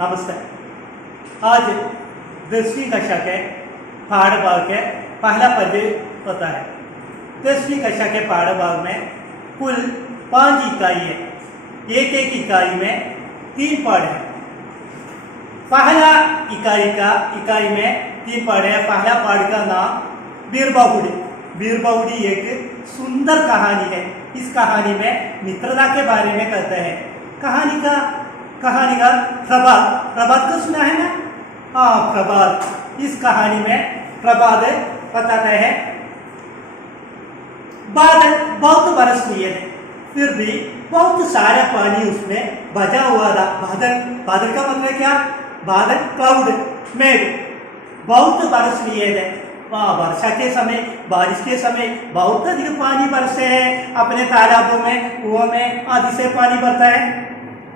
नमस्कार। आज 10वीं कक्षा के पाठभाग के पहला पद्य होता है। 10वीं कक्षा के पाठभाग में कुल 5 इकाई है। एक एक इकाई में 3 पाठ है। पहला इकाई में 3 पाठ है। पहला पाठ का नाम बीरबाहुड़ी। बीरबाहुड़ी एक सुंदर कहानी है। इस कहानी में मित्रता के बारे में कहते हैं। कहानी का प्रभात को सुना है ना? हाँ, प्रभात। इस कहानी में प्रभात बताते हैं बादल बहुत बरस लिए थे, फिर भी बहुत सारा पानी उसमें बचा हुआ था। बादल का मतलब क्या? बादल, क्लाउड, मेघ बहुत बरस लिए थे। वर्षा के समय, बारिश के समय बहुत अधिक पानी बरसे हैं। अपने तालाबों में, कुओं में आदि से पानी भरता है।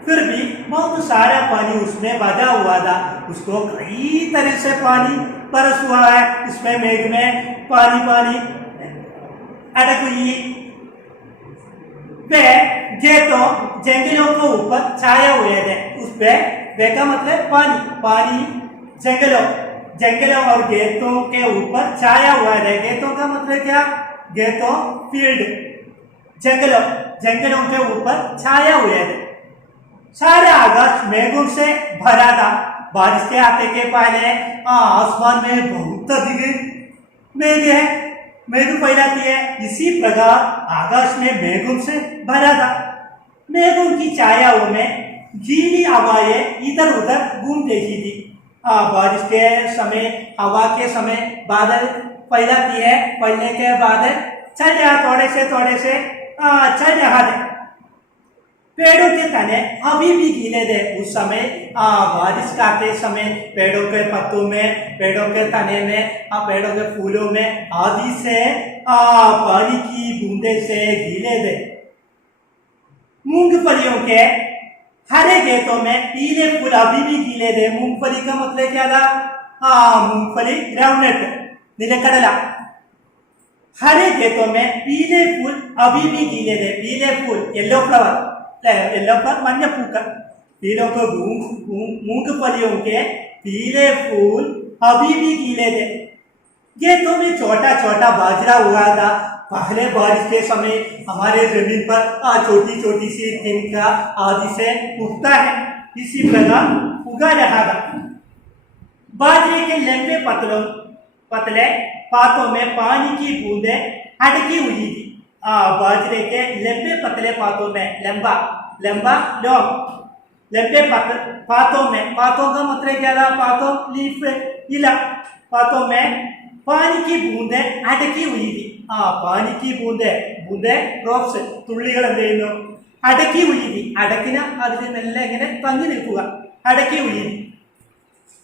फिर भी बहुत सारा पानी उसमें बचा हुआ था। उसको कई तरह से पानी बरस हुआ है। उसमें मेघ में पानी अटक हुई। वे खेतों जंगलों के ऊपर छाए हुए थे। उस पे वे का मतलब पानी जंगलों और खेतों के ऊपर छाया हुआ है। खेतों का मतलब क्या? खेतों, फील्ड, जंगलों के ऊपर छाया हुए थे। सारे आकाश मेघों से भरा था। बारिश के आते के पहले आसमान में बहुत अधिक मेघ है, मेघ फैलाती है। इसी प्रकार आकाश में मेघों से भरा था। मेघों की छायाओं में गीली हवाएं इधर उधर घूम रही थी। बारिश के समय, हवा के समय बादल फैलाती है। फैलने के बाद चल रहा थोड़े से चल रहा है। पेड़ों के तने अभी भी गीले थे उस समय। बारिश का आते समय पेड़ों के पत्तों में, पेड़ों के तने में, पेड़ों के फूलों में आदि से पानी की बूंदे से गीले थे। मूंगफलियों के हरे खेतों में पीले फूल अभी भी गीले थे। मूंगफली का मतलब क्या था? मूंगफली, ग्राउंडनट, निलकड़ला। हरे खेतों में पीले फूल अभी भी गीले थे। पीले फूल, येलो फ्लावर, मन्य पूकर, पीलों को मूंगफलियों के पीले फूल अभी भी गीले थे। खेतों में छोटा छोटा बाजरा हुआ था। पहले बारिश के समय हमारे जमीन पर छोटी छोटी सी तिनका आदि से उगता है। इसी प्रकार उगा रहा था। बाजरे के लंबे पतले पातों में पानी की बूंदें अटकी हुई थी। बाजरे के लंबे पतले पातों में, लंबा लंबे पातों का मतलब क्या था? पातों, लीफ, इला। पातों में पानी की बूंदें अटकी हुई थी। पानी की बूंदे ड्रॉप्स, തുള്ളികൾ എന്ത് ചെയ്യുന്നു? അടക്കി हुई थी। അടക്കിന അതിൽ മെല്ലെ ഇങ്ങനെ തങ്ങി നിൽക്കുക, अटकी हुई थी।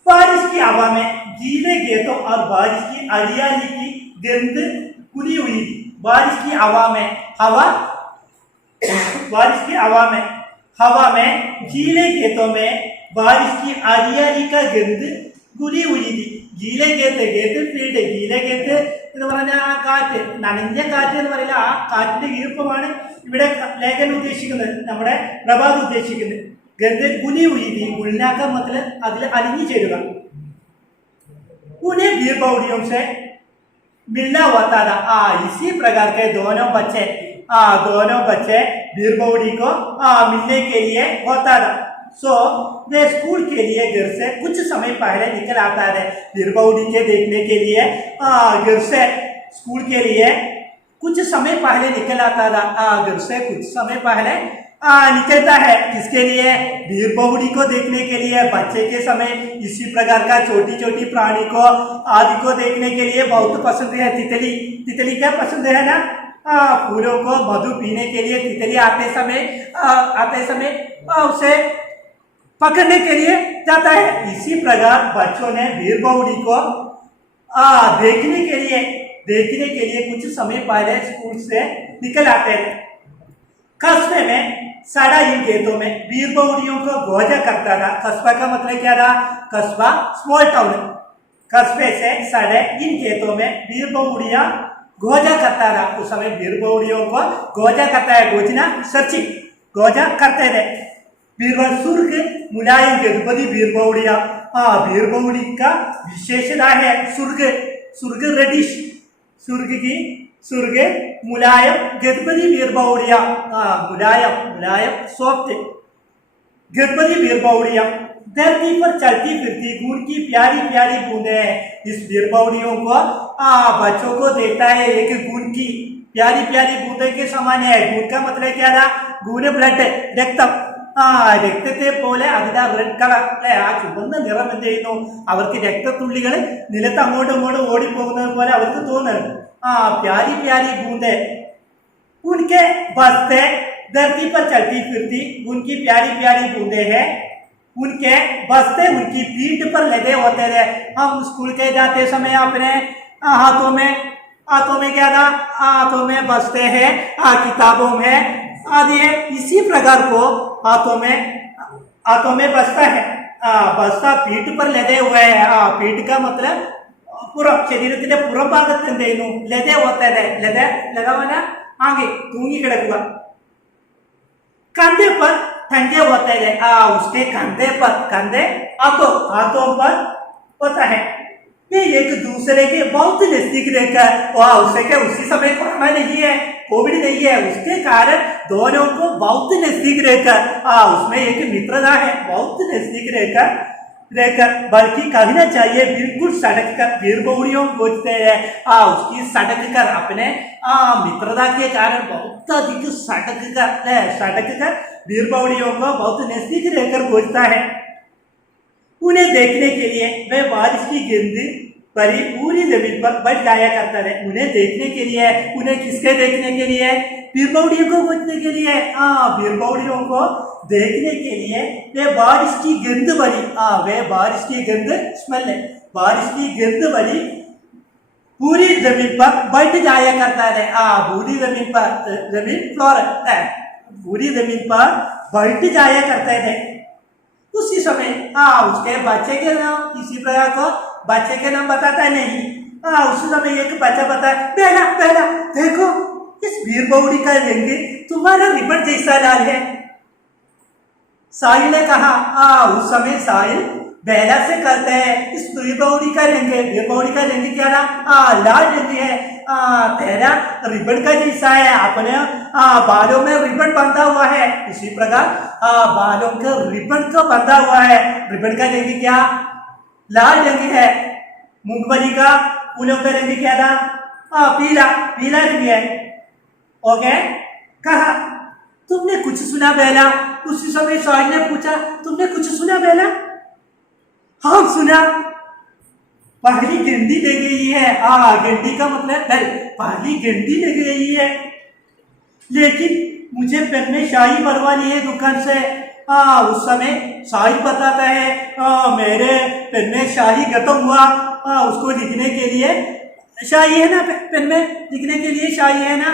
बारिश की हवा में गीले खेतों और बारिश की हरियाली की गंध खुली हुई थी। बारिश की हवा में गीले खेतों में बारिश की हरियाली का गंध घुली हुई थी। गीले खेत फील्ड, ഗീലെ കേത്ത് എന്ന് പറഞ്ഞാൽ ആ കാറ്റ്, നനഞ്ഞ കാറ്റ് എന്ന് പറയില്ല. ആ കാറ്റിന്റെ ഈർപ്പമാണ് ഇവിടെ ലേഖൻ ഉദ്ദേശിക്കുന്നത്, നമ്മുടെ പ്രഭാത് ഉദ്ദേശിക്കുന്നത്. ഗന്ധ കുലി हुई गुलना का मतलब അതിൽ അലിഞ്ഞു ചേരുക. उन्हें बीरबाहुड़ियों से मिलना होता था। इसी प्रकार के दोनों बच्चे बीरबाहुड़ी को मिलने के लिए होता था। वे स्कूल के लिए घर से कुछ समय पहले निकल आता है। बीरबाहुड़ी के देखने के लिए घर से स्कूल के लिए कुछ समय पहले निकल आता था। घर से कुछ समय पहले निकलता है। किसके लिए? बीरबाहुड़ी को देखने के लिए। बच्चे के समय इसी प्रकार का छोटी छोटी प्राणी को आदि को देखने के लिए बहुत पसंद है। तितली क्या पसंद है ना? फूलों को मधु पीने के लिए तितली आते समय उसे पकड़ने के लिए जाता है। इसी प्रकार बच्चों ने बीरबाहुड़ी को देखने के लिए कुछ समय पहले स्कूल से निकल आते थे। कस्बे में साड़ा इन खेतों में बीरबाहुड़ियों को गोजा करता था। कस्बा का मतलब क्या था? कस्बा, स्मॉल टाउन। कस्बे से साड़े इन खेतों में बीरबाहुड़ियां गोजा करता था। उस समय बीरबाहुड़ियों को गोजा करता है, गोजना सर्चिंग, गोजा करते थे। बीरबल मुलायम गणपति बीरबौड़िया। बीरबौड़ी का विशेषता है सुर्ग, सुर्ग रेडिश, सुर्ग मुलायम गणपति बीरबौड़िया। मुलायम मुलायम सॉफ्ट गणपति बीरबौड़िया। धरती पर चलती फिरती गुण की प्यारी प्यारी बूंदे हैं। इस बीरबौड़ियों को बच्चों को देखता है एक गुण की प्यारी प्यारी बूंदे के समान है। गुण का मतलब क्या था? गुण ब्लड, രക്തം. രക്തത്തെ പോലെ അതിന്റെ റെഡ് കളർ അല്ലെ, ആ ചുവന്ന നിറം എന്ത് ചെയ്യുന്നു? അവർക്ക് രക്തത്തുള്ളികൾ നിലത്ത് അങ്ങോട്ടും ഇങ്ങോട്ടും ഓടിപ്പോകുന്നത് പോലെ അവർക്ക് തോന്നുന്നു. प्यारी प्यारी बूंदे उनके बस्ते धरती पर चलती फिरती उनकी प्यारी प्यारी बूंदे हैं। उनके बस्ते उनकी पीठ पर लगे होते थे। हम स्कूल के जाते समय अपने हाथों में क्या था? हाथों में बस्ते हैं, किताबों में आदि है। इसी प्रकार को हाथों में बस्ता है, बस्ता पीठ पर लगे हुए है। पीठ का मतलब പുറം, ശരീരത്തിന്റെ പുറം ഭാഗത്ത് എന്ത് ചെയ്യുന്നു? ലത ഒത്തത്, ലത ആകെ തൂങ്ങിക്കിടക്കുക. कंधे पर ठंडे होते हैं, उसके कंधे पर, कंधे हाथों पर होता है। ये एक दूसरे के बहुत नजदीक रहकर, उसी समय कोरोना नहीं है, कोविड नहीं है, उसके कारण दोनों को बहुत नजदीक रहकर उसमें एक मित्रता है। बहुत नजदीक रहकर बल्कि कहना चाहिए बिल्कुल सड़क कर बीरबौड़ियों पूछते हैं। उसकी सड़क कर अपने मित्रता के कारण बहुत अधिक सड़क कर बीरबौड़ियों को बहुत नजदीक रहकर पूछता है। उन्हें देखने के लिए वह बारिश की गेंद परी पूरी जमीन पर बैठ जाया करता है। उन्हें देखने के लिए, उन्हें किसके देखने के लिए? बीरबौड़ियों को पूछने के लिए। बीरबौड़ियों को देखने के लिए वे बारिश की गंध भरी, वे बारिश की गंध स्मेल है, बारिश की गंध भरी पूरी जमीन पर बैठ जाया करता है। पूरी जमीन पर, जमीन फ्लोर है, पूरी जमीन पर बैठ जाया करते थे। उसी समय उसके बच्चे के नाम इसी प्रकार को बच्चे के नाम बताता नहीं। उसी समय एक बच्चा बताया, बेला देखो इस बीरबौड़ी का रंग तुम्हारा रिबन जैसा लाल है। साहिल ने कहा, उस समय साहिल बेला से करते हैं इस बीरबौड़ी का रंग क्या ना? लाल रंग है। तेरा रिबन का जैसा है, अपने बालों में रिबन बंधा हुआ है, इसी प्रकार बालों के रिबन को बंधा हुआ है। रिबन का रंग क्या? लाल रंग है। मूंगफली का फूलों का रंग क्या था? पीला रंग है। ओके, कहा तुमने कुछ सुना बेला? उसी समय साहिल ने पूछा, तुमने कुछ सुना बेला? हाँ सुना, पहली गंडी ले गई है। गंडी का मतलब पहली गंडी ले गई है, लेकिन मुझे पेन में शाही बनवानी है दुकान से। उस समय शाही बताता है, मेरे पेन में शाही खत्म हुआ, उसको लिखने के लिए शाही है ना, पेन में लिखने के लिए शाही है ना,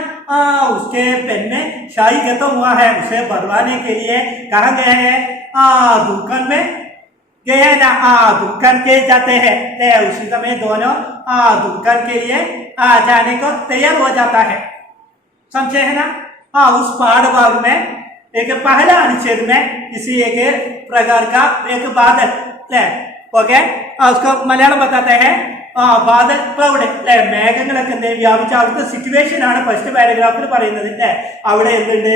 उसके पेन में शाही खत्म हुआ है, उसे बनवाने के लिए कहाँ गए हैं? दुकान में गए हैं ना। दुकान के जाते हैं, उसी समय दोनों दुकान के लिए जाने को तैयार हो जाता है। समझे है ना? उस पाठ भाग में एक पहला अनुच्छेद में इसी एक प्रकार का एक बादल ओके, उसको मलयाളം बताते हैं ബാദൽ ക്ലൗഡ് അല്ലെ, മേഘങ്ങളൊക്കെ എന്ത് വ്യാപിച്ച അവിടുത്തെ സിറ്റുവേഷൻ ആണ് ഫസ്റ്റ് പാരഗ്രാഫിൽ പറയുന്നത് അല്ലെ. അവിടെ എന്തുണ്ട്?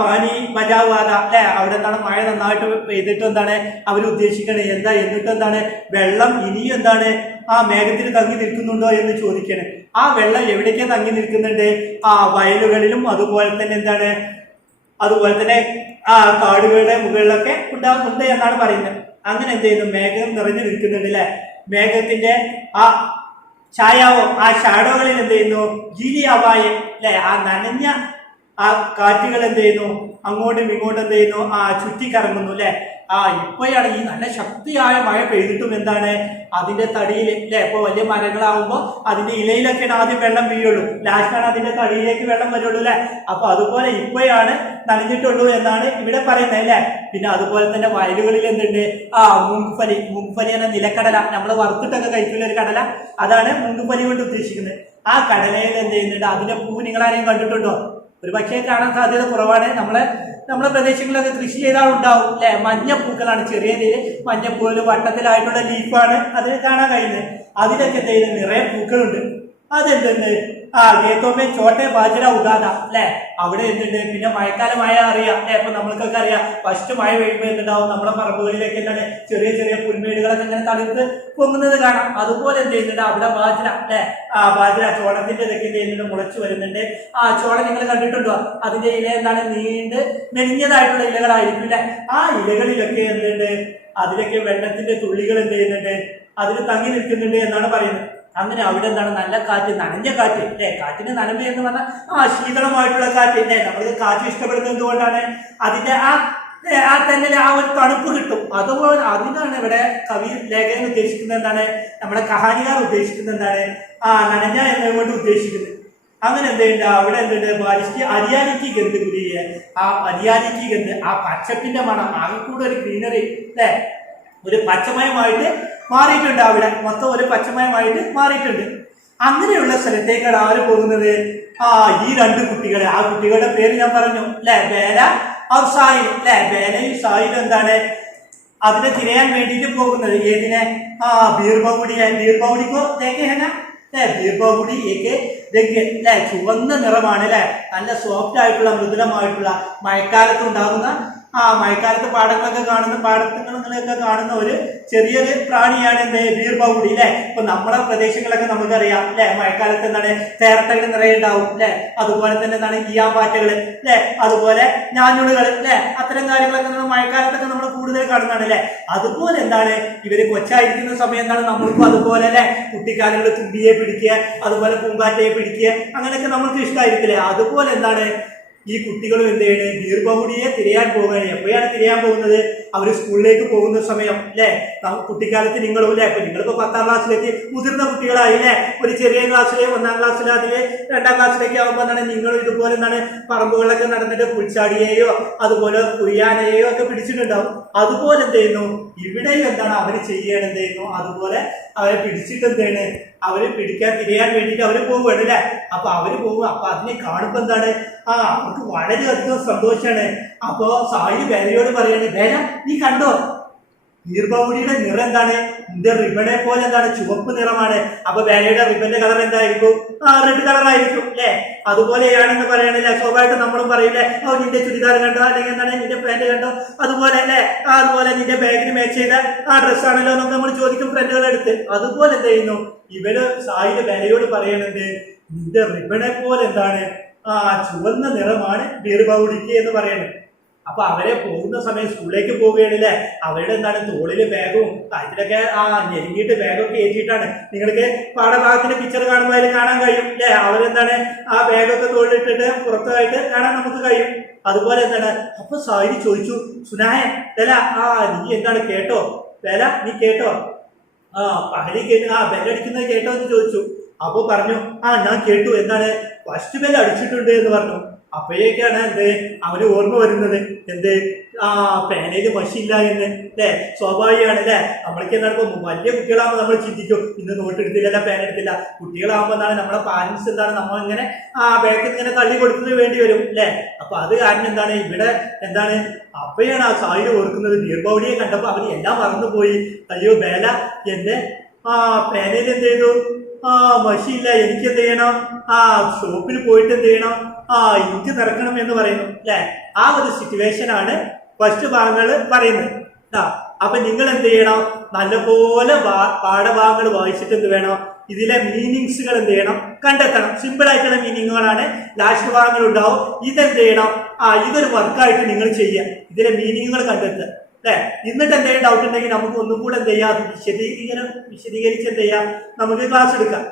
പാനി ബജാവാദ അല്ലെ, അവിടെ എന്താണ്? മഴ നന്നായിട്ട് പെയ്തിട്ട് എന്താണ് അവർ ഉദ്ദേശിക്കണത്? എന്താ? എന്നിട്ട് എന്താണ്? വെള്ളം ഇനിയും എന്താണ് മേഘത്തിൽ തങ്ങി നിൽക്കുന്നുണ്ടോ എന്ന് ചോദിക്കണേ. വെള്ളം എവിടേക്കാ തങ്ങി നിൽക്കുന്നുണ്ട്? വയലുകളിലും അതുപോലെ തന്നെ എന്താണ്, അതുപോലെ തന്നെ കാടുകളുടെ മുകളിലൊക്കെ ഉണ്ടാകുന്നുണ്ട് എന്നാണ് പറയുന്നത്. അങ്ങനെ എന്ത് ചെയ്യുന്നു? മേഘം നിറഞ്ഞു നിൽക്കുന്നുണ്ട് അല്ലെ. മേഘത്തിന്റെ ഛായാവോ ഷാഡോകളിൽ എന്ത് ചെയ്യുന്നു? ഗീലി അവായം അല്ലെ, നനഞ്ഞ കാറ്റുകൾ എന്ത് ചെയ്യുന്നു? അങ്ങോട്ടും ഇങ്ങോട്ടും എന്ത് ചെയ്യുന്നു? ചുറ്റിക്കറങ്ങുന്നു അല്ലെ. ഇപ്പോഴാണ് ഈ നല്ല ശക്തിയായ മഴ പെയ്തിട്ടും എന്താണ് അതിന്റെ തടിയിൽ അല്ലെ, ഇപ്പൊ വലിയ മരങ്ങളാവുമ്പോ അതിന്റെ ഇലയിലൊക്കെയാണ് ആദ്യം വെള്ളം വീഴുള്ളൂ, ലാസ്റ്റാണ് അതിന്റെ തടിയിലേക്ക് വെള്ളം വരുള്ളൂ അല്ലെ. അപ്പൊ അതുപോലെ ഇപ്പോഴാണ് നനഞ്ഞിട്ടുള്ളൂ എന്നാണ് ഇവിടെ പറയുന്നത് അല്ലെ. പിന്നെ അതുപോലെ തന്നെ വയലുകളിൽ എന്തുണ്ട്? മൂങ്ഫലി എന്ന നിലക്കടല, നമ്മൾ വറുത്തിട്ടൊക്കെ കഴിക്കുന്ന ഒരു കടല, അതാണ് മൂങ്ഫലി കൊണ്ട് ഉദ്ദേശിക്കുന്നത്. കടലയിൽ എന്ത് ചെയ്യുന്നുണ്ട്? അതിന്റെ പൂ നിങ്ങൾ ആരെയും കണ്ടിട്ടുണ്ടോ? ഒരു പക്ഷേ കാണാൻ സാധ്യത കുറവാണ്. നമ്മളെ നമ്മളെ പ്രദേശങ്ങളിലൊക്കെ കൃഷി ചെയ്താൽ ഉണ്ടാവും അല്ലെ. മഞ്ഞപ്പൂക്കളാണ്, ചെറിയ മഞ്ഞപ്പൂക്കൾ വട്ടത്തിലായിട്ടുള്ള ലീഫാണ് അതിൽ കാണാൻ കഴിയുന്നത്. അതിലൊക്കെ എന്തെങ്കിലും നിറയെ പൂക്കളുണ്ട്. അതെന്തുണ്ട്, ഗേത്തോമേ ചോട്ടെ ബാജര ഉഗാദ അല്ലെ. അവിടെ എന്തുണ്ട്, പിന്നെ മഴക്കാലമായ അറിയാം അല്ലെ. ഇപ്പൊ നമ്മൾക്കൊക്കെ അറിയാം, ഫസ്റ്റ് മഴ പെയ്യുമ്പോൾ എന്തുണ്ടാവും, നമ്മുടെ പറമ്പുകളിലേക്ക് എന്താണ് ചെറിയ ചെറിയ പുൽമേടുകളൊക്കെ ഇങ്ങനെ തളിർത്ത് പൊങ്ങുന്നത് കാണാം. അതുപോലെ എന്ത് ചെയ്യുന്നുണ്ട്, അവിടെ ബാജര അല്ലെ, ബാജര ചോളത്തിന്റെ ഇതൊക്കെ എന്ത് ചെയ്യുന്നുണ്ട്, മുളച്ചു വരുന്നുണ്ട്. ചോളം നിങ്ങൾ കണ്ടിട്ടുണ്ടോ, അതിന്റെ ഇല എന്താണ് നീണ്ട് മെലിഞ്ഞതായിട്ടുള്ള ഇലകളായിരിക്കും അല്ലെ. ആ ഇലകളിലൊക്കെ എന്തുണ്ട്, അതിലൊക്കെ വെള്ളത്തിന്റെ തുള്ളികൾ എന്ത് ചെയ്യുന്നുണ്ട്, അതിൽ തങ്ങി നിൽക്കുന്നുണ്ട് എന്നാണ് പറയുന്നത്. അങ്ങനെ അവിടെ എന്താണ്, നല്ല കാറ്റ്, നനഞ്ഞ കാറ്റ് അല്ലെ. കാറ്റിന് നനമ എന്ന് പറഞ്ഞാൽ ശീതളമായിട്ടുള്ള കാറ്റ് അല്ലെ. നമ്മൾക്ക് കാറ്റ് ഇഷ്ടപ്പെടുന്നത് എന്തുകൊണ്ടാണ്, അതിന്റെ തന്നെ ആ ഒരു തണുപ്പ് കിട്ടും. അതുപോലെ അതിനാണ് ഇവിടെ കവി ലേഖകൻ ഉദ്ദേശിക്കുന്നത് എന്താണ്, നമ്മുടെ കഹാനികാർ ഉദ്ദേശിക്കുന്നത് എന്താണ്, നനഞ്ഞ എന്നതുകൊണ്ട് ഉദ്ദേശിക്കുന്നത്. അങ്ങനെ എന്തുണ്ട്, അവിടെ എന്തുണ്ട്, ബാരിക്ക് അരിയാലിക്ക് ഗന്ധ കുരിയെ, അരിയാലിക്ക് ഗന്ധ, പച്ചപ്പിന്റെ മണം, ആകെ കൂടെ ഒരു ഗ്രീനറി അല്ലെ, ഒരു പച്ചമയമായിട്ട് മാറിയിട്ടുണ്ട്. അവിടെ മൊത്തം ഒരു പച്ചമയമായിട്ട് മാറിയിട്ടുണ്ട്. അങ്ങനെയുള്ള സ്ഥലത്തേക്കാണ് ആര് പോകുന്നത്, ഈ രണ്ട് കുട്ടികളെ. ആ കുട്ടികളുടെ പേര് ഞാൻ പറഞ്ഞു അല്ലെ, ബേല और സാഹിൽ അല്ലെ. ബേലയും സാഹിലും എന്താണ്, അതിനെ തിരയാൻ വേണ്ടിയിട്ട് പോകുന്നത്. ഏതിനെ, ബീർബൗഡിയെ. ബീർബൗഡിക്കോ ദേഖേന അല്ലെ, ബീർബൗഡി ഏക്ക് ദേഖ് അല്ലെ. ചുവന്ന നിറമാണ് അല്ലെ, നല്ല സോഫ്റ്റ് ആയിട്ടുള്ള മൃദുലമായിട്ടുള്ള മഴക്കാലത്ത് ഉണ്ടാകുന്ന, മഴക്കാലത്ത് പാടങ്ങളൊക്കെ കാണുന്ന, പാടങ്ങളൊക്കെ കാണുന്ന ഒരു ചെറിയൊരു പ്രാണിയാണ് എന്ത്, ബീർബൗഡി അല്ലെ. ഇപ്പൊ നമ്മുടെ പ്രദേശങ്ങളൊക്കെ നമുക്കറിയാം അല്ലെ, മഴക്കാലത്ത് എന്താണ് തേരട്ടകൾ നിറയെ ഉണ്ടാവും അല്ലെ. അതുപോലെ തന്നെ എന്താണ് ഈയാമ്പാറ്റകൾ അല്ലെ, അതുപോലെ ഞാഞ്ഞുളുകൾ അല്ലെ. അത്തരം കാര്യങ്ങളൊക്കെ നമ്മൾ മഴക്കാലത്തൊക്കെ നമ്മൾ കൂടുതൽ കാണുന്നതാണ് അല്ലെ. അതുപോലെ എന്താണ്, ഇവര് കൊച്ചായിരിക്കുന്ന സമയം എന്താണ്, നമ്മൾക്കും അതുപോലെ അല്ലെ കുട്ടിക്കാലങ്ങൾ തുമ്പിയെ പിടിക്കുക, അതുപോലെ പൂമ്പാറ്റയെ പിടിക്കുക, അങ്ങനെയൊക്കെ നമ്മൾക്ക് ഇഷ്ടമായിരിക്കില്ലേ. അതുപോലെ എന്താണ്, ഈ കുട്ടികളും എന്ത് ചെയ്യണേ, ബീർബൗഡിയെ തിരയാൻ പോവുകയാണ്. എപ്പോഴാണ് തിരയാൻ പോകുന്നത്, അവർ സ്കൂളിലേക്ക് പോകുന്ന സമയം അല്ലെ. കുട്ടിക്കാലത്ത് നിങ്ങളും അല്ലെ, ഇപ്പൊ നിങ്ങളിപ്പോ 10ാം ക്ലാസ്സിലേക്ക് മുതിർന്ന കുട്ടികളായി അല്ലെ. ഒരു ചെറിയ ക്ലാസ്സിലെ 1ാം ക്ലാസ്സിൽ, അതിലെ 2ാം ക്ലാസ്സിലേക്ക് ആകുമ്പോൾ എന്താണ്, നിങ്ങളും ഇതുപോലെ എന്താണ് പറമ്പുകളിലൊക്കെ നടന്നിട്ട് പുൽച്ചാടിയെയോ അതുപോലെ കുയ്യാനയെയോ ഒക്കെ പിടിച്ചിട്ടുണ്ടാവും. അതുപോലെ എന്ത് ചെയ്യുന്നു, ഇവിടെയും എന്താണ് അവര് ചെയ്യണം, എന്ത് ചെയ്യുന്നു, അതുപോലെ അവരെ പിടിച്ചിട്ട് എന്ത് ചെയ്യണ്, അവര് പിടിക്കാൻ തിരയാൻ വേണ്ടിയിട്ട് അവര് പോവുകയാണ് അല്ലെ. അപ്പൊ അവര് പോകുക. അപ്പൊ അതിനെ കാണുമ്പോ എന്താണ്, അവർക്ക് വളരെയധികം സന്തോഷമാണ്. അപ്പോ സായി ബേലയോട് പറയാണ്, ബേല നീ കണ്ടോ, ബീർബൗഡിയുടെ നിറം എന്താണ്, നിന്റെ റിബണെ പോലെ എന്താണ് ചുവപ്പ് നിറമാണ്. അപ്പൊ ബേലയുടെ റിബന്റെ കളർ എന്തായിരിക്കും, റെഡ് കളർ ആയിരിക്കും അല്ലെ. അതുപോലെയാണെന്ന് പറയണില്ല. സ്വാഭാവികമായിട്ട് നമ്മളും പറയില്ലേ, നിന്റെ ചുരിദാർ കണ്ടോ, അല്ലെങ്കിൽ എന്താണ് നിന്റെ പാന്റ് കണ്ടോ, അതുപോലെ അല്ലെ, അതുപോലെ നിന്റെ ബാഗിന് മാച്ച് ചെയ്ത ഡ്രസ്സാണല്ലോ എന്നൊക്കെ നമ്മൾ ചോദിക്കും ഫ്രണ്ടുകളെടുത്ത്. അതുപോലെ എന്ത് ചെയ്യുന്നു, ഇവര് സായിയുടെ ബേലയോട് പറയണത്, നിന്റെ റിബണെ പോലെ എന്താണ് ചുവന്ന നിറമാണ് ബീർബൗഡിക്ക് എന്ന് പറയുന്നത്. അപ്പൊ അവരെ പോകുന്ന സമയം സ്കൂളിലേക്ക് പോവുകയാണല്ലേ, അവരുടെ എന്താണ് തോളില് ബാഗും അതിലൊക്കെ ഞെരുങ്ങിയിട്ട് ബാഗൊക്കെ ഏറ്റിട്ടാണ്. നിങ്ങൾക്ക് പാഠഭാഗത്തിന്റെ പിക്ചർ കാണുമ്പോൾ അതിൽ കാണാൻ കഴിയും അല്ലെ. അവരെന്താണ് ആ ബാഗൊക്കെ തോളിലിട്ടിട്ട് പുറത്തായിട്ട് കാണാൻ നമുക്ക് കഴിയും. അതുപോലെ എന്താണ്, അപ്പൊ സായി ചോദിച്ചു, സുനായ ബേല നീ എന്താണ് കേട്ടോ, ബേല നീ കേട്ടോ, പകലി കേട്ടു, ബെല്ലടിക്കുന്നത് കേട്ടോ എന്ന് ചോദിച്ചു. അപ്പൊ പറഞ്ഞു, ഞാൻ കേട്ടു, എന്താണ് ഫസ്റ്റ് ബെൽ അടിച്ചിട്ടുണ്ട് എന്ന് പറഞ്ഞു. അപ്പോഴേക്കാണ് എന്ത് അവന് ഓർമ്മ വരുന്നത്, എന്ത് പേനയിൽ മഷിയില്ല എന്ന് അല്ലെ. സ്വാഭാവികമാണ് അല്ലെ. നമ്മൾക്ക് എന്താണ്, ഇപ്പൊ വലിയ കുട്ടികളാകുമ്പോൾ നമ്മൾ ചിന്തിക്കും, ഇന്ന് നോട്ട് എടുത്തില്ല, പേന എടുത്തില്ല. കുട്ടികളാകുമ്പോൾ എന്താണ്, നമ്മുടെ പാരന്റ്സ് എന്താണ് നമ്മളിങ്ങനെ ബാക്കിൽ ഇങ്ങനെ തള്ളി കൊടുത്തത് വേണ്ടി വരും അല്ലെ. അപ്പൊ അത് കാരണം എന്താണ്, ഇവിടെ എന്താണ് അപ്പോഴാണ് ആ സായി ഓർക്കുന്നത്, ബീർബൗഡിയെ കണ്ടപ്പോ അവന് എല്ലാം മറന്നുപോയി. അയ്യോ ബേല, എന്റെ പേനയിൽ എന്ത് ചെയ്തു, മഷിയില്ല, എനിക്ക് എന്ത് ചെയ്യണം, ഷോപ്പിൽ പോയിട്ട് എന്ത് ചെയ്യണം, ഇങ്ക് നിറക്കണം എന്ന് പറയുന്നു അല്ലെ. ആ ഒരു സിറ്റുവേഷൻ ആണ് ഫസ്റ്റ് ഭാഗങ്ങൾ പറയുന്നത്. അപ്പൊ നിങ്ങൾ എന്ത് ചെയ്യണം, നല്ലപോലെ പാഠഭാഗങ്ങൾ വായിച്ചിട്ട് എന്ത് വേണം, ഇതിലെ മീനിങ്സുകൾ എന്ത് ചെയ്യണം, കണ്ടെത്തണം. സിമ്പിൾ ആയിട്ടുള്ള മീനിങ്ങുകളാണ് ലാസ്റ്റ് ഭാഗങ്ങൾ ഉണ്ടാവും. ഇതെന്ത് ചെയ്യണം, ഇതൊരു വർക്കായിട്ട് നിങ്ങൾ ചെയ്യുക, ഇതിലെ മീനിങ്ങുകൾ കണ്ടെത്തുക അല്ലെ. എന്നിട്ട് എന്തെങ്കിലും ഡൗട്ട് ഉണ്ടെങ്കിൽ നമുക്ക് ഒന്നും കൂടെ എന്ത് ചെയ്യാം, വിശദീകരിച്ച് എന്ത് ചെയ്യാം, നമുക്ക് ക്ലാസ് എടുക്കാം.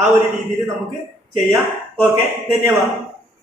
ആ ഒരു രീതിയിൽ നമുക്ക് ചെയ്യാം. ഓക്കെ, ധന്യവാദം.